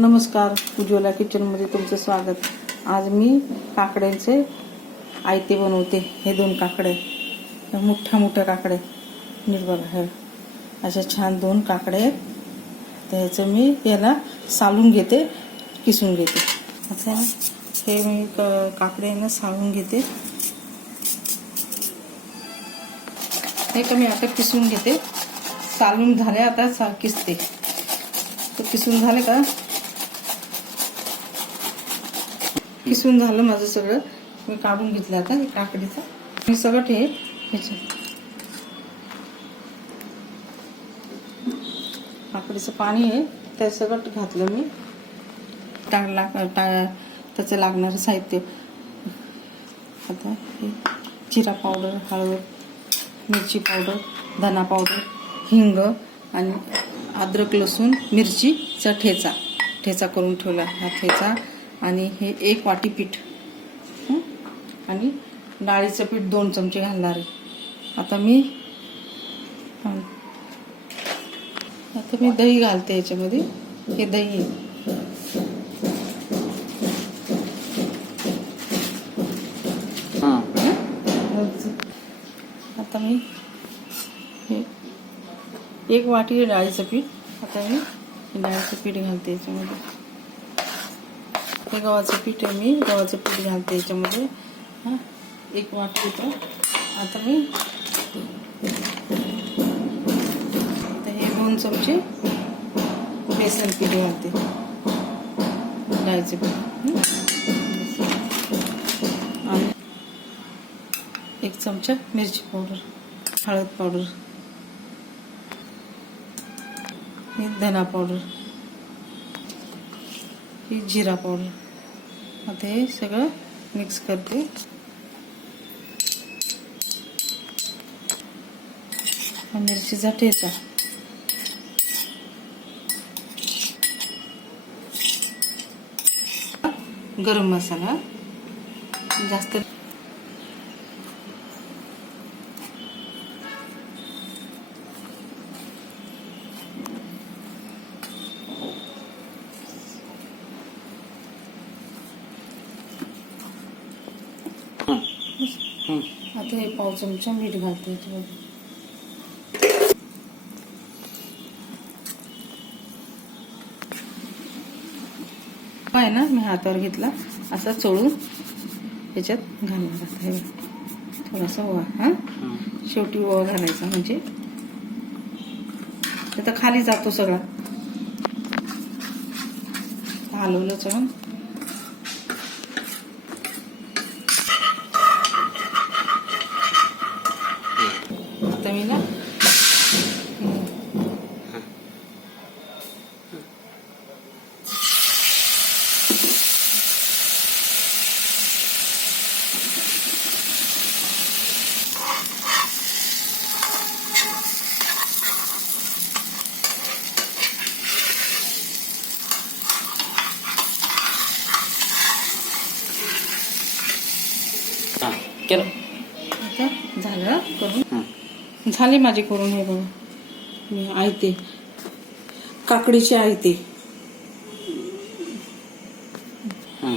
नमस्कार उज्ज्वला किचनमध्ये तुमचं स्वागत. आज मी काकड्यांचे आयते बनवते. हे दोन काकडे मोठ्या मोठ्या काकडे नीट बघा हे अशा छान दोन काकडे आहेत. तर ह्याचं मी याला सालून घेते किसून घेते. असं हे मी क- काकडे साळून घेते. हे का मी आता किसून घेते. सालून झाले आता सा किसते. तर किसून झाले का? किसून झालं माझं सगळं. मी काढून घेतलं आता हे काकडीचं. मी सगळं हे काकडीचं पाणी आहे ते सगळं घातलं मी. टाकला टा त्याचं लागणारं साहित्य. आता हे जिरा पावडर हळद मिरची पावडर धना पावडर हिंग आणि अद्रक लसूण मिरचीचा ठेचा. ठेचा करून ठेवला. हा ठेचा आणि हे एक वाटी पीठ. आणि डाळीचं पीठ दोन चमचे घालणार आहे. आता मी आता मी दही घालते याच्यामध्ये. हे दही. आहे आता मी हे एक वाटी डाळीचं पीठ. आता मी डाळीचं पीठ घालते याच्यामध्ये. हे गव्हाचं पीठ आहे मी गव्हाचं पीठ घालते याच्यामध्ये हाँ, एक वाटी होतं आता मी आता हे दोन चमचे, बेसन पीठ घालते डाळीचं हं? एक चमचा मिरची पावडर हळद पावडर ही धना पावडर ही जिरा पावडर. आता हे सगळं मिक्स करते. मिरचीचा ठेचा गरम मसाला. जास्त आता हे पाव चमचा मीठ घालते काय आहे ना मी हातावर घेतला. असा चोळून त्याच्यात घालणार आता थोडासा ओवा हा? शेवटी ओवा घालायचा म्हणजे. तर खाली जातो सगळा. हलवलं चढून. आता मी ना हा, केलं आता झालं माझे करून हे बघा. मी आयते. काकडीचे आयते. हं.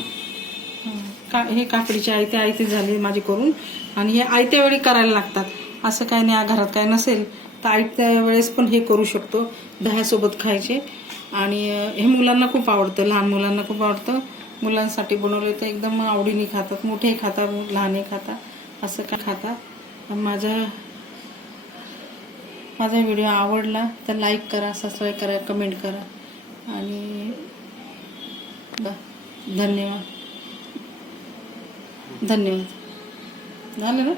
का हे काकडीचे आयते आयते झाले माझे करून. आणि हे आयत्या वेळी करायला लागतात. असं काय नाही घरात काय नसेल तर आयत्या वेळेस पण हे करू शकतो. दह्यासोबत खायचे. आणि हे मुलांना खूप आवडतं लहान मुलांना खूप आवडतं. मुलांसाठी बनवलं तर एकदम आवडीने खातात मोठेही खातात लहानही खातात. असं काय खातात. आणि माझा व्हिडिओ आवडला तर लाईक करा सबस्क्राईब करा कमेंट करा. आणि धन्यवाद. धन्यवाद. झालं ना?